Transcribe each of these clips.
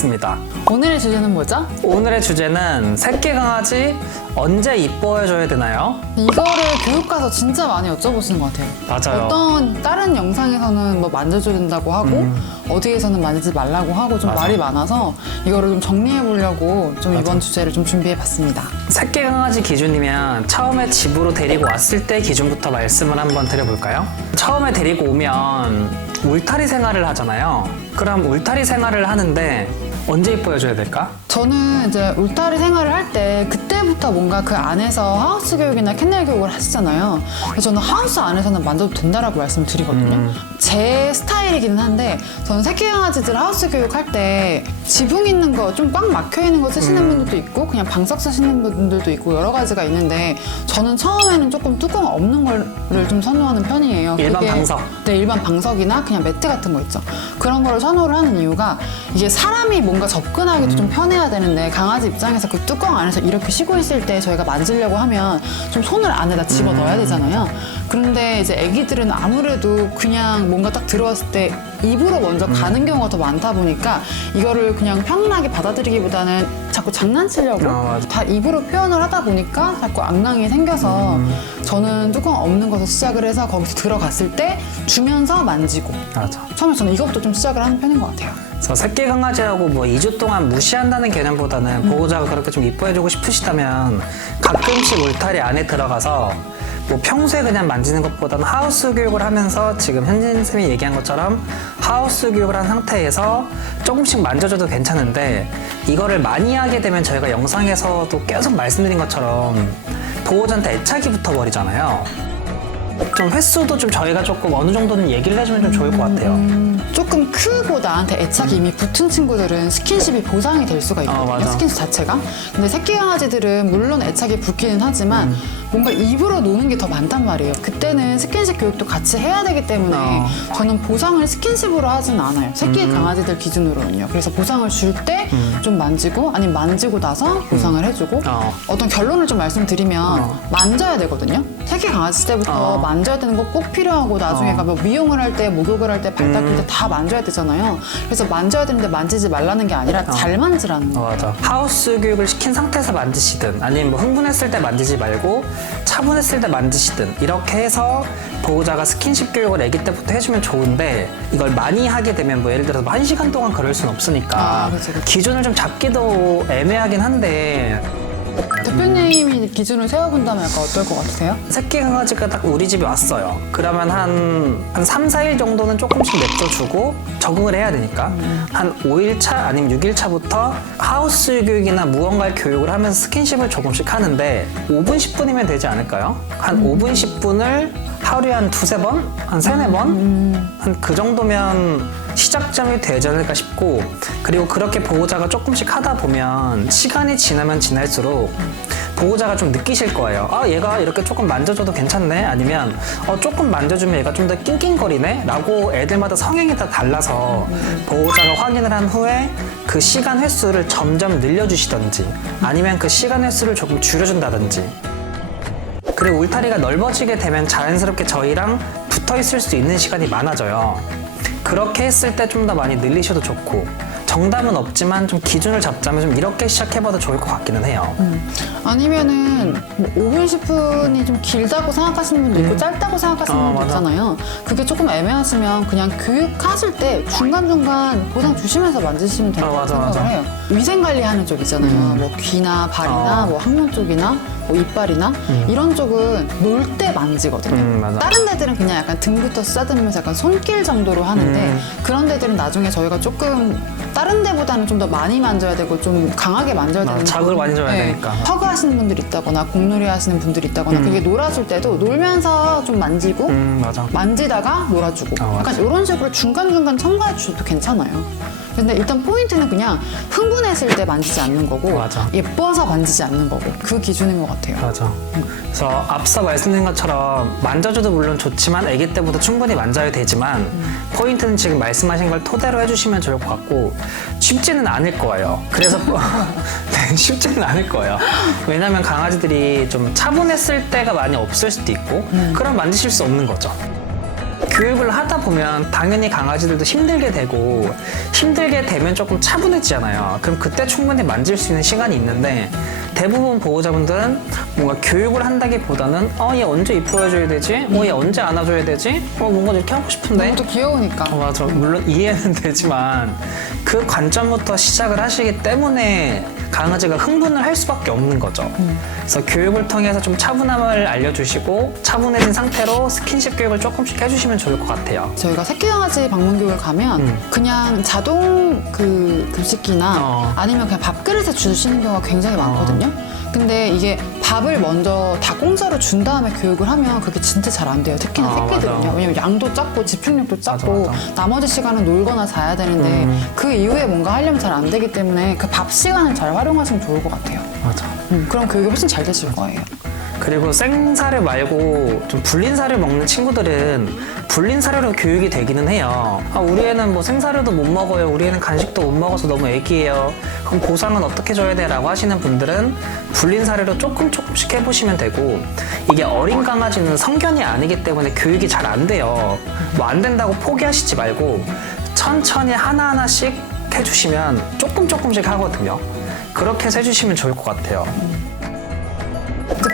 왔습니다. 오늘의 주제는 뭐죠? 오늘의 주제는 새끼 강아지 언제 이뻐해줘야 되나요? 이거를 교육 가서 진짜 많이 여쭤보시는 것 같아요. 맞아요. 어떤 다른 영상에서는 뭐 만져줘야 된다고 하고 어디에서는 만지지 말라고 하고 좀 맞아. 말이 많아서 이거를 좀 정리해 보려고 좀 이번 주제를 좀 준비해 봤습니다. 새끼 강아지 기준이면 처음에 집으로 데리고 왔을 때 기준부터 말씀을 한번 드려볼까요? 처음에 데리고 오면 울타리 생활을 하잖아요. 그럼 울타리 생활을 하는데 언제 이뻐해줘야 될까? 저는 이제 울타리 생활을 할 때 그때부터 뭔가 그 안에서 하우스 교육이나 캔넬 교육을 하시잖아요. 그래서 저는 하우스 안에서는 만져도 된다라고 말씀을 드리거든요. 제 스타일이기는 한데 저는 새끼 강아지들 하우스 교육할 때 지붕 있는 거 좀 꽉 막혀 있는 거 쓰시는 분들도 있고 그냥 방석 쓰시는 분들도 있고 여러 가지가 있는데 저는 처음에는 조금 뚜껑 없는 거를 좀 선호하는 편이에요. 일반 방석. 네, 일반 방석이나 그냥 매트 같은 거 있죠. 그런 거를 선호를 하는 이유가 이게 사람이 뭔가 접근하기도 좀 편해야 되는데 강아지 입장에서 그 뚜껑 안에서 이렇게 쉬고 있을 때 저희가 만지려고 하면 좀 손을 안에다 집어 넣어야 되잖아요. 그런데 이제 애기들은 아무래도 그냥 뭔가 딱 들어왔을 때 입으로 먼저 가는 경우가 더 많다 보니까 이거를 그냥 평온하게 받아들이기보다는 자꾸 장난치려고 맞아. 다 입으로 표현을 하다 보니까 자꾸 악낭이 생겨서 저는 뚜껑 없는 것을 시작을 해서 거기서 들어갔을 때 주면서 만지고 맞아. 처음에 저는 이것부터 좀 시작을 하는 편인 것 같아요. 그래서 새끼 강아지하고 뭐 2주 동안 무시한다는 개념보다는 보호자가 그렇게 좀 이뻐해주고 싶으시다면 가끔씩 울타리 안에 들어가서 뭐 평소에 그냥 만지는 것보다는 하우스 교육을 하면서 지금 현진 쌤이 얘기한 것처럼 하우스 교육을 한 상태에서 조금씩 만져줘도 괜찮은데 이거를 많이 하게 되면 저희가 영상에서도 계속 말씀드린 것처럼 보호자한테 애착이 붙어버리잖아요. 좀 횟수도 좀 저희가 조금 어느 정도는 얘기를 해주면 좀 좋을 것 같아요. 조금 크고 나한테 애착이 이미 붙은 친구들은 스킨십이 보상이 될 수가 있거든요. 맞아. 스킨십 자체가. 근데 새끼 강아지들은 물론 애착이 붙기는 하지만 뭔가 입으로 노는 게 더 많단 말이에요. 그때는 스킨십 교육도 같이 해야 되기 때문에 저는 보상을 스킨십으로 하진 않아요. 새끼 강아지들 기준으로는요. 그래서 보상을 줄 때 좀 만지고 아니면 만지고 나서 보상을 해주고 어떤 결론을 좀 말씀드리면 만져야 되거든요. 새끼 강아지 때부터 만져야 되는 거 꼭 필요하고 나중에 뭐 미용을 할 때 목욕을 할 때 발 닦을 때 다 만져야 되잖아요. 그래서 만져야 되는데 만지지 말라는 게 아니라 잘 만지라는 거. 맞아. 하우스 교육을 시킨 상태에서 만지시든 아니면 뭐 흥분했을 때 만지지 말고 차분했을 때 만지시든 이렇게 해서 보호자가 스킨십 교육을 아기 때부터 해주면 좋은데 이걸 많이 하게 되면 뭐 예를 들어서 뭐 1시간 동안 그럴 순 없으니까 그치. 기준을 좀 잡기도 애매하긴 한데 대표님이 기준을 세워본다면 약간 어떨 것 같으세요? 새끼 강아지가 딱 우리 집에 왔어요. 그러면 한 3, 4일 정도는 조금씩 냅둬주고 적응을 해야 되니까 한 5일차 아니면 6일차부터 하우스 교육이나 무언가 교육을 하면서 스킨십을 조금씩 하는데 5분, 10분이면 되지 않을까요? 한 5분, 10분을 하루에 한 2-3번? 한 3-4번? 한 그 정도면 시작점이 되지 않을까 싶고 그리고 그렇게 보호자가 조금씩 하다 보면 시간이 지나면 지날수록 보호자가 좀 느끼실 거예요. 아, 얘가 이렇게 조금 만져줘도 괜찮네? 아니면 조금 만져주면 얘가 좀 더 낑낑거리네? 라고 애들마다 성향이 다 달라서 보호자가 확인을 한 후에 그 시간 횟수를 점점 늘려주시던지 아니면 그 시간 횟수를 조금 줄여준다든지 그리고 울타리가 넓어지게 되면 자연스럽게 저희랑 붙어 있을 수 있는 시간이 많아져요. 그렇게 했을 때 좀 더 많이 늘리셔도 좋고 정답은 없지만 좀 기준을 잡자면 좀 이렇게 시작해봐도 좋을 것 같기는 해요. 아니면은 뭐 5분, 10분이 좀 길다고 생각하시는 분도 있고 짧다고 생각하시는 분도 맞아. 있잖아요. 그게 조금 애매하시면 그냥 교육하실 때 중간중간 보상 주시면서 만지시면 된다고 맞아, 생각을 맞아. 해요. 위생관리 하는 쪽 있잖아요. 뭐 귀나 발이나 뭐 항문 쪽이나 뭐 이빨이나 이런 쪽은 놀 때 만지거든요. 맞아. 다른 데들은 그냥 약간 등부터 쓰다듬으면서 약간 손길 정도로 하는데 그런 데들은 나중에 저희가 조금 다른 데보다는 좀 더 많이 만져야 되고 좀 강하게 만져야 되는 자극을 많이 줘야 되니까. 허그 하시는 분들이 있다거나 공놀이 하시는 분들이 있다거나 그게 놀아줄 때도 놀면서 좀 만지고 맞아. 만지다가 놀아주고 맞아. 약간 이런 식으로 중간중간 첨가해 주셔도 괜찮아요. 근데 일단 포인트는 그냥 흥분했을 때 만지지 않는 거고 맞아. 예뻐서 만지지 않는 거고 그 기준인 것 같아요. 맞아. 그래서 앞서 말씀드린 것처럼 만져줘도 물론 좋지만 아기 때부터 충분히 만져야 되지만 포인트는 지금 말씀하신 걸 토대로 해주시면 좋을 것 같고 쉽지는 않을 거예요. 그래서 네, 쉽지는 않을 거예요. 왜냐면 강아지들이 좀 차분했을 때가 많이 없을 수도 있고 그럼 만지실 수 없는 거죠. 교육을 하다 보면 당연히 강아지들도 힘들게 되고 힘들게 되면 조금 차분해지잖아요. 그럼 그때 충분히 만질 수 있는 시간이 있는데 대부분 보호자분들은 뭔가 교육을 한다기보다는 얘 언제 이뻐해줘야 되지? 얘 언제 안아줘야 되지? 뭔가 이렇게 하고 싶은데 너무 또 귀여우니까. 맞아. 물론 이해는 되지만 그 관점부터 시작을 하시기 때문에 강아지가 흥분을 할 수밖에 없는 거죠. 그래서 교육을 통해서 좀 차분함을 알려주시고 차분해진 상태로 스킨십 교육을 조금씩 해주시면 좋을 것 같아요. 저희가 새끼 강아지 방문 교육을 가면 그냥 자동 그 급식기나 아니면 그냥 밥그릇에 주시는 경우가 굉장히 많거든요. 근데 이게 밥을 먼저 다 공짜로 준 다음에 교육을 하면 그게 진짜 잘 안 돼요. 특히나 새끼들은요. 맞아. 왜냐면 양도 작고 집중력도 작고 맞아. 나머지 시간은 놀거나 자야 되는데 그 이후에 뭔가 하려면 잘 안 되기 때문에 그 밥 시간을 잘 활용하시면 좋을 것 같아요. 맞아. 그럼 교육이 훨씬 잘 되실 거예요. 그리고 생사료 말고 좀 불린 사료 먹는 친구들은 불린 사료로 교육이 되기는 해요. 우리 애는 뭐 생사료도 못 먹어요. 우리 애는 간식도 못 먹어서 너무 애기예요. 그럼 보상은 어떻게 줘야 돼? 라고 하시는 분들은 불린 사료로 조금씩 해보시면 되고 이게 어린 강아지는 성견이 아니기 때문에 교육이 잘 안 돼요. 뭐 안 된다고 포기하시지 말고 천천히 하나하나씩 해주시면 조금씩 하거든요. 그렇게 해서 해주시면 좋을 것 같아요.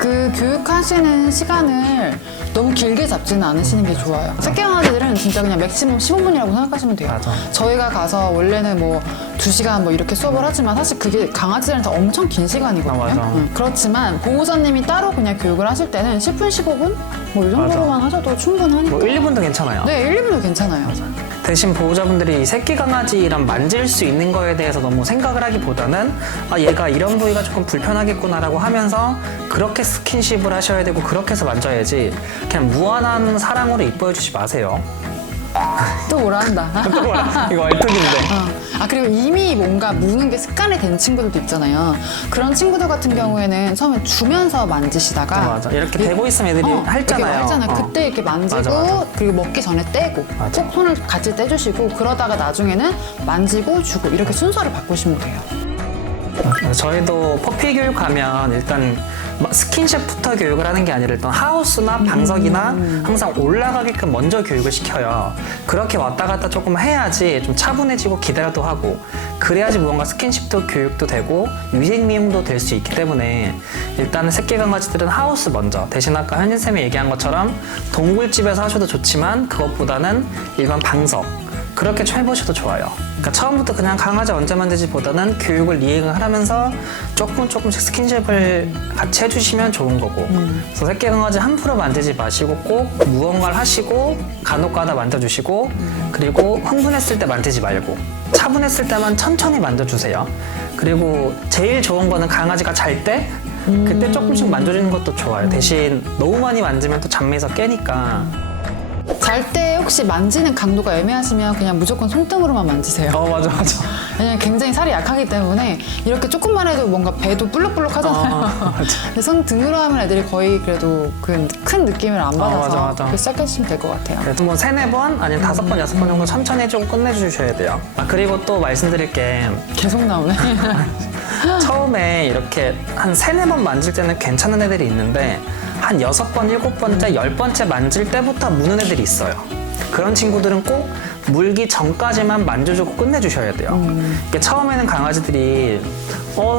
그 교육하시는 시간을 너무 길게 잡지는 않으시는 게 좋아요. 새끼 강아지들은 진짜 그냥 맥시멈 15분이라고 생각하시면 돼요. 맞아. 저희가 가서 원래는 뭐 2시간 뭐 이렇게 수업을 하지만 사실 그게 강아지들한테 엄청 긴 시간이거든요. 맞아. 그렇지만 보호자님이 따로 그냥 교육을 하실 때는 10분, 15분? 뭐 이 정도로만 하셔도 충분하니까. 뭐 1, 2분도 괜찮아요. 네, 1, 2분도 괜찮아요. 대신 보호자분들이 새끼 강아지랑 만질 수 있는 거에 대해서 너무 생각을 하기보다는 얘가 이런 부위가 조금 불편하겠구나라고 하면서 그렇게 스킨십을 하셔야 되고 그렇게 해서 만져야지 그냥 무한한 사랑으로 이뻐해 주지 마세요. 또 뭐라 한다. 이거 얼뚝인데. 그리고 이미 뭔가 무는 게 습관이 된 친구들도 있잖아요. 그런 친구들 같은 경우에는 처음에 주면서 만지시다가 맞아. 이렇게 대고 있으면 애들이 이렇게 핥잖아요. 핥잖아요. 그때 이렇게 만지고 맞아. 그리고 먹기 전에 떼고 맞아. 꼭 손을 같이 떼주시고 그러다가 나중에는 만지고 주고 이렇게 순서를 바꾸시면 돼요. 저희도 퍼피 교육하면 일단 스킨십부터 교육을 하는 게 아니라 일단 하우스나 방석이나 항상 올라가게끔 먼저 교육을 시켜요. 그렇게 왔다 갔다 조금 해야지 좀 차분해지고 기다려도 하고 그래야지 무언가 스킨십도 교육도 되고 위생 미용도 될 수 있기 때문에 일단은 새끼 강아지들은 하우스 먼저 대신 아까 현진쌤이 얘기한 것처럼 동굴집에서 하셔도 좋지만 그것보다는 일반 방석 그렇게 좀 해보셔도 좋아요. 그러니까 처음부터 그냥 강아지 언제 만지지보다는 교육을 이행을 하면서 조금씩 스킨십을 같이 해주시면 좋은 거고 그래서 새끼 강아지 함부로 만지지 마시고 꼭 무언가를 하시고 간혹가다 만져주시고 그리고 흥분했을 때 만지지 말고 차분했을 때만 천천히 만져주세요. 그리고 제일 좋은 거는 강아지가 잘 때 그때 조금씩 만져주는 것도 좋아요. 대신 너무 많이 만지면 또 잠에서 깨니까 잘 때 혹시 만지는 강도가 애매하시면 그냥 무조건 손등으로만 만지세요. 맞아. 왜냐면 굉장히 살이 약하기 때문에 이렇게 조금만 해도 뭔가 배도 불룩불룩 하잖아요. 근데 손등으로 하면 애들이 거의 그래도 그 큰 느낌을 안 받아서 맞아. 그렇게 시작해주시면 될 것 같아요. 그래도 뭐 3, 4번 아니면 5번, 6번 정도 천천히 해주고 끝내주셔야 돼요. 그리고 또 말씀드릴 게 계속 나오네. 처음에 이렇게 한 3, 4번 만질 때는 괜찮은 애들이 있는데 한 6번, 7번째, 10번째 만질 때부터 무는 애들이 있어요. 그런 친구들은 꼭 물기 전까지만 만져주고 끝내주셔야 돼요. 이게 처음에는 강아지들이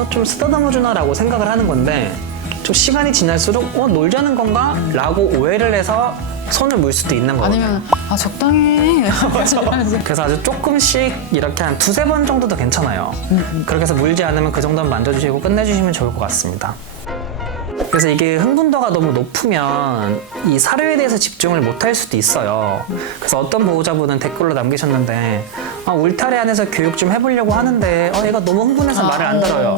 좀 쓰다듬어주나 라고 생각을 하는 건데 좀 시간이 지날수록 놀자는 건가? 라고 오해를 해서 손을 물 수도 있는 거거든요. 아니면 적당히 그래서 아주 조금씩 이렇게 한 2, 3번 정도도 괜찮아요. 그렇게 해서 물지 않으면 그 정도는 만져주시고 끝내주시면 좋을 것 같습니다. 그래서 이게 흥분도가 너무 높으면 이 사료에 대해서 집중을 못할 수도 있어요. 그래서 어떤 보호자분은 댓글로 남기셨는데 울타리 안에서 교육 좀 해보려고 하는데 얘가 너무 흥분해서 말을 안 들어요.